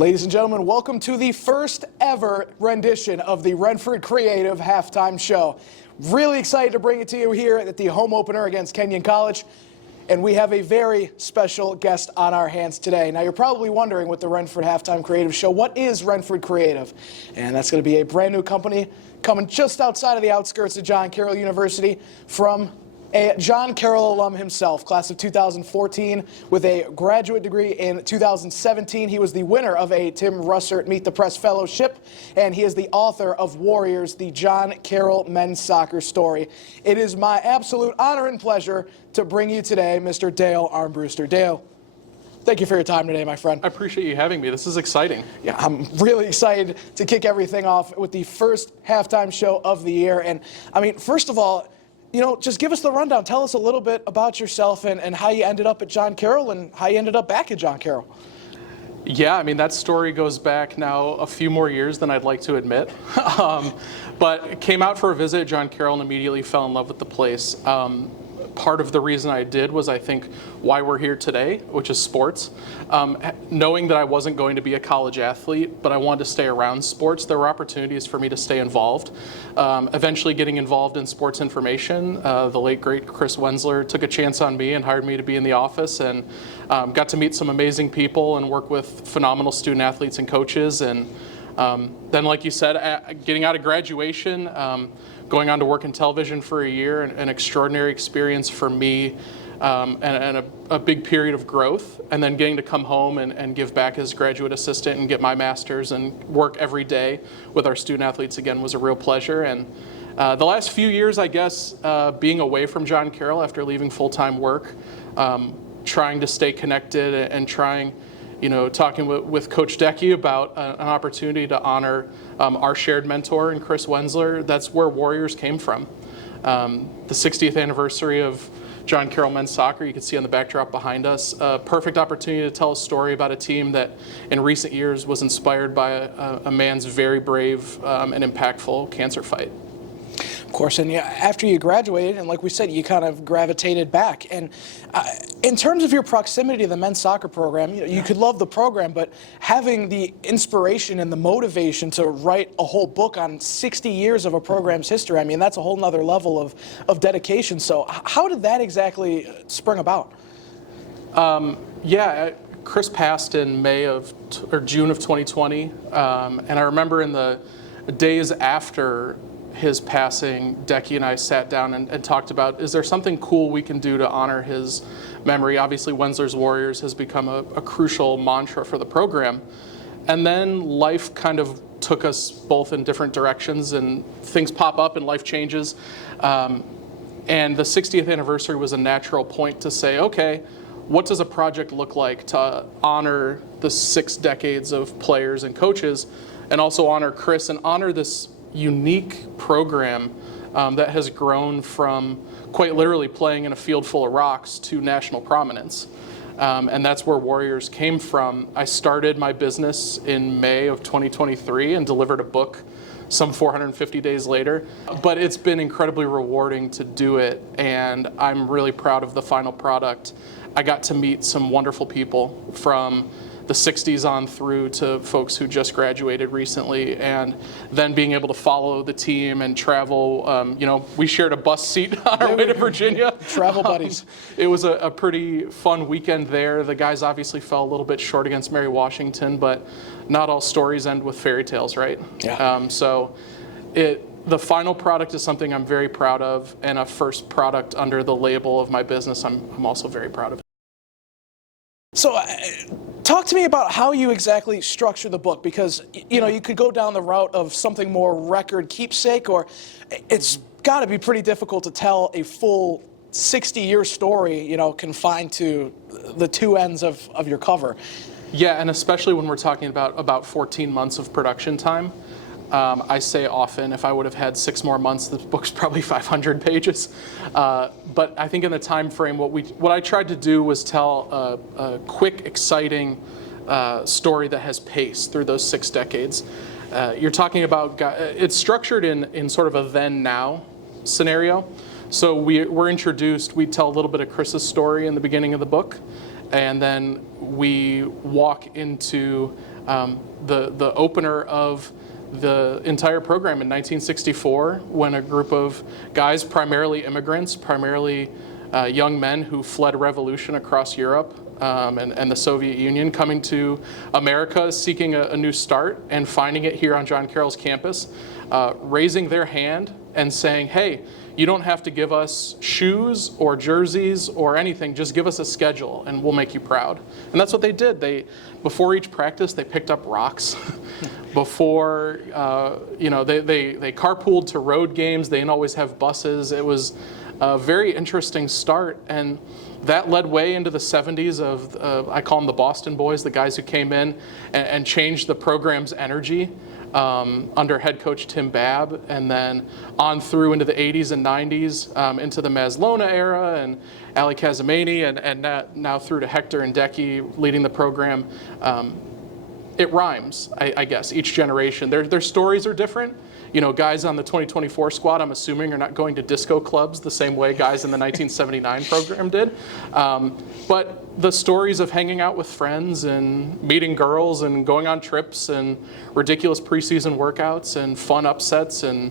Ladies and gentlemen, welcome to the first ever rendition of the Wrenford Creative Halftime Show. Really excited to bring it to you here at the home opener against Kenyon College. And we have a very special guest on our hands today. Now, you're probably wondering with the Wrenford Halftime Creative Show, what is Wrenford Creative? And that's going to be a brand new company coming just outside of the outskirts of John Carroll University from a John Carroll alum himself, class of 2014, with a graduate degree in 2017. He was the winner of a Tim Russert Meet the Press Fellowship, and he is the author of Warriors, the John Carroll men's soccer story. It is my absolute honor and pleasure to bring you today Mr. Dale Armbruster. Dale, thank you for your time today, my friend. I appreciate you having me. This is exciting. Yeah, I'm really excited to kick everything off with the first halftime show of the year. And, I mean, first of all, you know, just give us the rundown. Tell us a little bit about yourself and how you ended up at John Carroll and how you ended up back at John Carroll. Yeah, I mean, that story goes back now a few more years than I'd like to admit. But came out for a visit at John Carroll and immediately fell in love with the place. Part of the reason I did was, I think, why we're here today, which is sports. Knowing that I wasn't going to be a college athlete, but I wanted to stay around sports, there were opportunities for me to stay involved. Eventually getting involved in sports information, the late, great Chris Wenzler took a chance on me and hired me to be in the office, and got to meet some amazing people and work with phenomenal student athletes and coaches. And then, like you said, getting out of graduation, going on to work in television for a year, an extraordinary experience for me, and a big period of growth. And then getting to come home and give back as graduate assistant and get my master's and work every day with our student athletes again was a real pleasure. And the last few years, I guess, being away from John Carroll after leaving full-time work, trying to stay connected and trying, talking with Coach Decky about an opportunity to honor our shared mentor and Chris Wenzler. That's where Warriors came from. The 60th anniversary of John Carroll men's soccer, you can see on the backdrop behind us, a perfect opportunity to tell a story about a team that in recent years was inspired by a man's very brave and impactful cancer fight. Of course, and after you graduated, and like we said, you kind of gravitated back. And in terms of your proximity to the men's soccer program, you could love the program, but having the inspiration and the motivation to write a whole book on 60 years of a program's history, I mean, that's a whole nother level of dedication. So how did that exactly spring about? Chris passed in June of 2020, and I remember in the days after his passing, Decky and I sat down and talked about, is there something cool we can do to honor his memory? Obviously, Wenzler's Warriors has become a crucial mantra for the program. And then life kind of took us both in different directions, and things pop up and life changes. And the 60th anniversary was a natural point to say, okay, what does a project look like to honor the 6 decades of players and coaches, and also honor Chris and honor this unique program that has grown from quite literally playing in a field full of rocks to national prominence. And that's where Warriors came from. I started my business in May of 2023 and delivered a book some 450 days later. But it's been incredibly rewarding to do it, and I'm really proud of the final product. I got to meet some wonderful people from the 60s on through to folks who just graduated recently, and then being able to follow the team and travel. We shared a bus seat on our way to Virginia. Travel buddies. It was a pretty fun weekend there. The guys obviously fell a little bit short against Mary Washington, but not all stories end with fairy tales, right? Yeah. The final product is something I'm very proud of, and a first product under the label of my business I'm also very proud of. So talk to me about how you exactly structure the book, because you could go down the route of something more record keepsake, or it's got to be pretty difficult to tell a full 60-year story, confined to the two ends of your cover. Yeah, and especially when we're talking about 14 months of production time. I say often, if I would have had 6 more months, the book's probably 500 pages. But I think in the time frame, what I tried to do was tell a quick, exciting story that has pace through those 6 decades. You're talking about, it's structured in sort of a then-now scenario. So we're introduced, we tell a little bit of Chris's story in the beginning of the book, and then we walk into the opener of the entire program in 1964, when a group of guys, primarily immigrants, primarily young men who fled revolution across Europe and the Soviet Union, coming to America seeking a new start and finding it here on John Carroll's campus, raising their hand and saying, hey, you don't have to give us shoes or jerseys or anything, just give us a schedule and we'll make you proud. And that's what they did. Before each practice, they picked up rocks. Before, they carpooled to road games. They didn't always have buses. It was a very interesting start, and that led way into the 70s of, I call them the Boston boys, the guys who came in and changed the program's energy under head coach Tim Babb, and then on through into the 80s and 90s, into the Maslona era and Ali Kazimani, and now through to Hector and Decky leading the program. It rhymes, I guess, each generation. Their stories are different. You know, guys on the 2024 squad, I'm assuming, are not going to disco clubs the same way guys in the 1979 program did. But the stories of hanging out with friends and meeting girls and going on trips and ridiculous preseason workouts and fun upsets and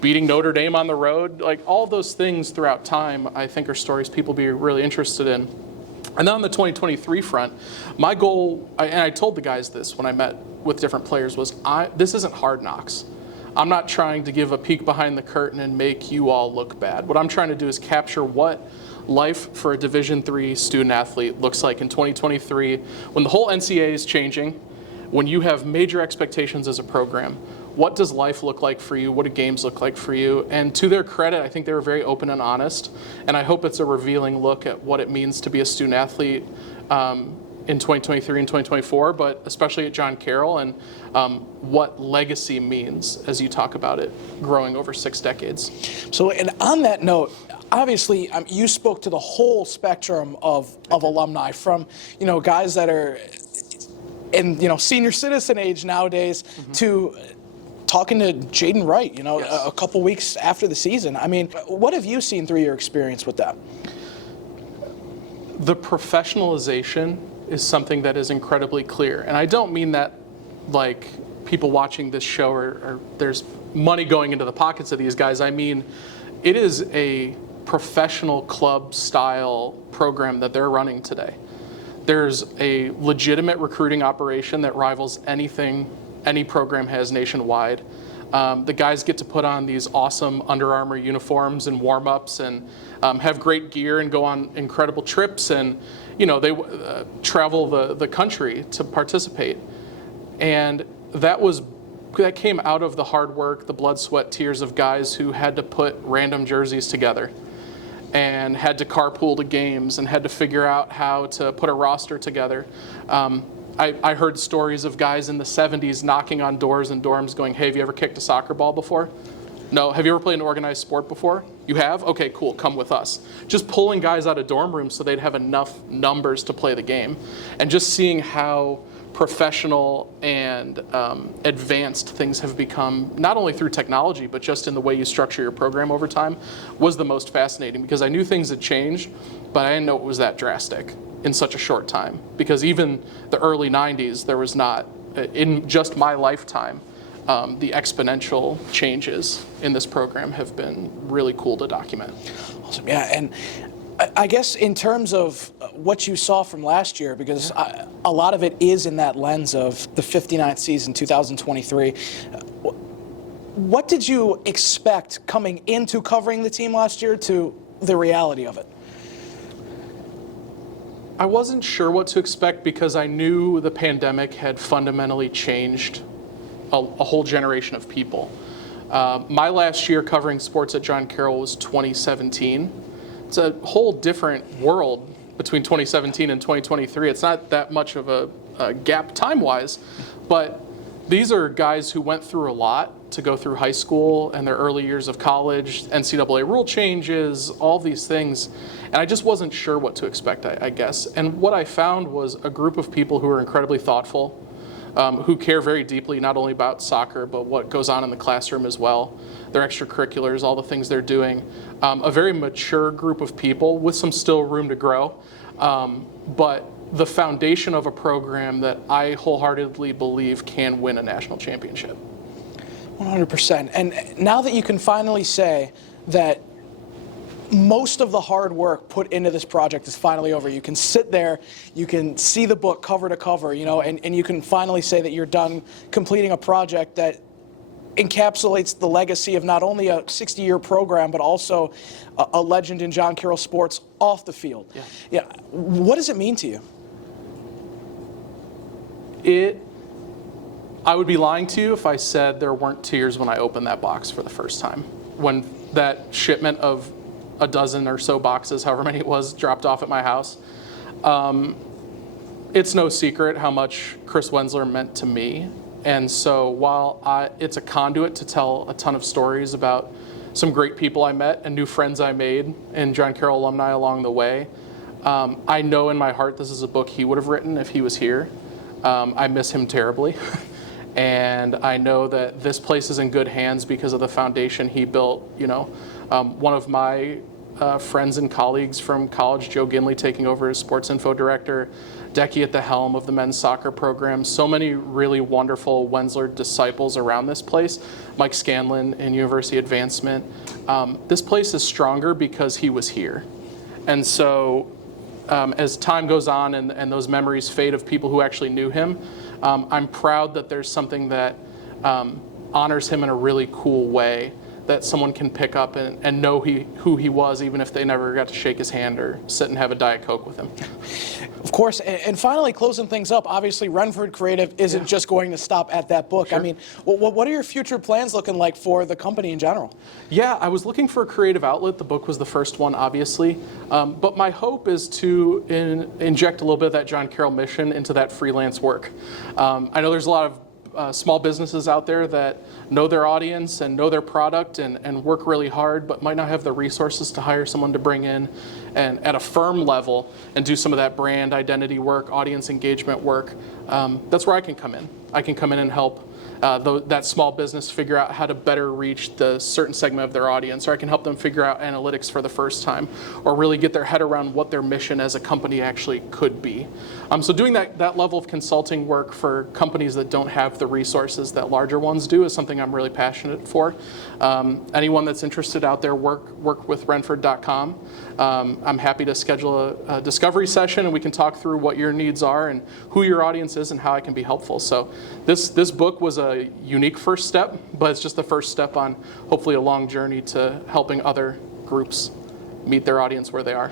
beating Notre Dame on the road, like all those things throughout time, I think are stories people be really interested in. And then on the 2023 front, my goal, and I told the guys this when I met with different players, was this isn't Hard Knocks. I'm not trying to give a peek behind the curtain and make you all look bad. What I'm trying to do is capture what life for a Division III student athlete looks like in 2023, when the whole NCAA is changing, when you have major expectations as a program. What does life look like for you? What do games look like for you? And to their credit, I think they were very open and honest. And I hope it's a revealing look at what it means to be a student athlete in 2023 and 2024, but especially at John Carroll, and what legacy means as you talk about it growing over 6 decades. So, and on that note, obviously, you spoke to the whole spectrum of alumni, from, guys that are in, senior citizen age nowadays, to talking to Jaden Wright, Yes. a couple weeks after the season. I mean, what have you seen through your experience with them? The professionalization is something that is incredibly clear. And I don't mean that like people watching this show or there's money going into the pockets of these guys. I mean, it is a professional club style program that they're running today. There's a legitimate recruiting operation that rivals anything any program has nationwide. The guys get to put on these awesome Under Armour uniforms and warm-ups and have great gear and go on incredible trips, and they travel the country to participate. And that came out of the hard work, the blood, sweat, tears of guys who had to put random jerseys together and had to carpool to games and had to figure out how to put a roster together. I heard stories of guys in the 70s knocking on doors in dorms going, hey, have you ever kicked a soccer ball before? No. Have you ever played an organized sport before? You have? Okay, cool, come with us. Just pulling guys out of dorm rooms so they'd have enough numbers to play the game. And just seeing how professional and advanced things have become, not only through technology, but just in the way you structure your program over time, was the most fascinating, because I knew things had changed, but I didn't know it was that drastic in such a short time. Because even the early 90s, there was not, in just my lifetime, the exponential changes in this program have been really cool to document. Awesome. Yeah, and I guess in terms of what you saw from last year, because a lot of it is in that lens of the 59th season, 2023, what did you expect coming into covering the team last year to the reality of it? I wasn't sure what to expect because I knew the pandemic had fundamentally changed a whole generation of people. My last year covering sports at John Carroll was 2017. It's a whole different world between 2017 and 2023. It's not that much of a gap time-wise, but these are guys who went through a lot to go through high school and their early years of college, NCAA rule changes, all these things. And I just wasn't sure what to expect, I guess. And what I found was a group of people who are incredibly thoughtful, who care very deeply not only about soccer, but what goes on in the classroom as well, their extracurriculars, all the things they're doing. A very mature group of people with some still room to grow, but the foundation of a program that I wholeheartedly believe can win a national championship. 100%. And now that you can finally say that most of the hard work put into this project is finally over, you can sit there, you can see the book cover to cover, and you can finally say that you're done completing a project that encapsulates the legacy of not only a 60-year program, but also a legend in John Carroll sports off the field. Yeah. What does it mean to you? I would be lying to you if I said there weren't tears when I opened that box for the first time. When that shipment of a dozen or so boxes, however many it was, dropped off at my house. It's no secret how much Chris Wenzler meant to me. And so while it's a conduit to tell a ton of stories about some great people I met and new friends I made and John Carroll alumni along the way, I know in my heart this is a book he would have written if he was here. I miss him terribly. And I know that this place is in good hands because of the foundation he built. One of my friends and colleagues from college, Joe Ginley, taking over as sports info director, Decky at the helm of the men's soccer program. So many really wonderful Wenzler disciples around this place. Mike Scanlon in University Advancement. This place is stronger because he was here. And so as time goes on and those memories fade of people who actually knew him, I'm proud that there's something that honors him in a really cool way that someone can pick up and know who he was, even if they never got to shake his hand or sit and have a Diet Coke with him. Of course, and finally closing things up, obviously Wrenford Creative isn't just going to stop at that book. Sure. I mean, what are your future plans looking like for the company in general? Yeah, I was looking for a creative outlet. The book was the first one, obviously. But my hope is to inject a little bit of that John Carroll mission into that freelance work. I know there's a lot of small businesses out there that know their audience and know their product and work really hard, but might not have the resources to hire someone to bring in and at a firm level and do some of that brand identity work, audience engagement work. That's where I can come in. I can come in and help that small business figure out how to better reach the certain segment of their audience, or I can help them figure out analytics for the first time, or really get their head around what their mission as a company actually could be. So doing that level of consulting work for companies that don't have the resources that larger ones do is something I'm really passionate for. Anyone that's interested out there, work with Wrenford.com. I'm happy to schedule a discovery session and we can talk through what your needs are and who your audience is and how I can be helpful. So this book was a unique first step, but it's just the first step on hopefully a long journey to helping other groups meet their audience where they are.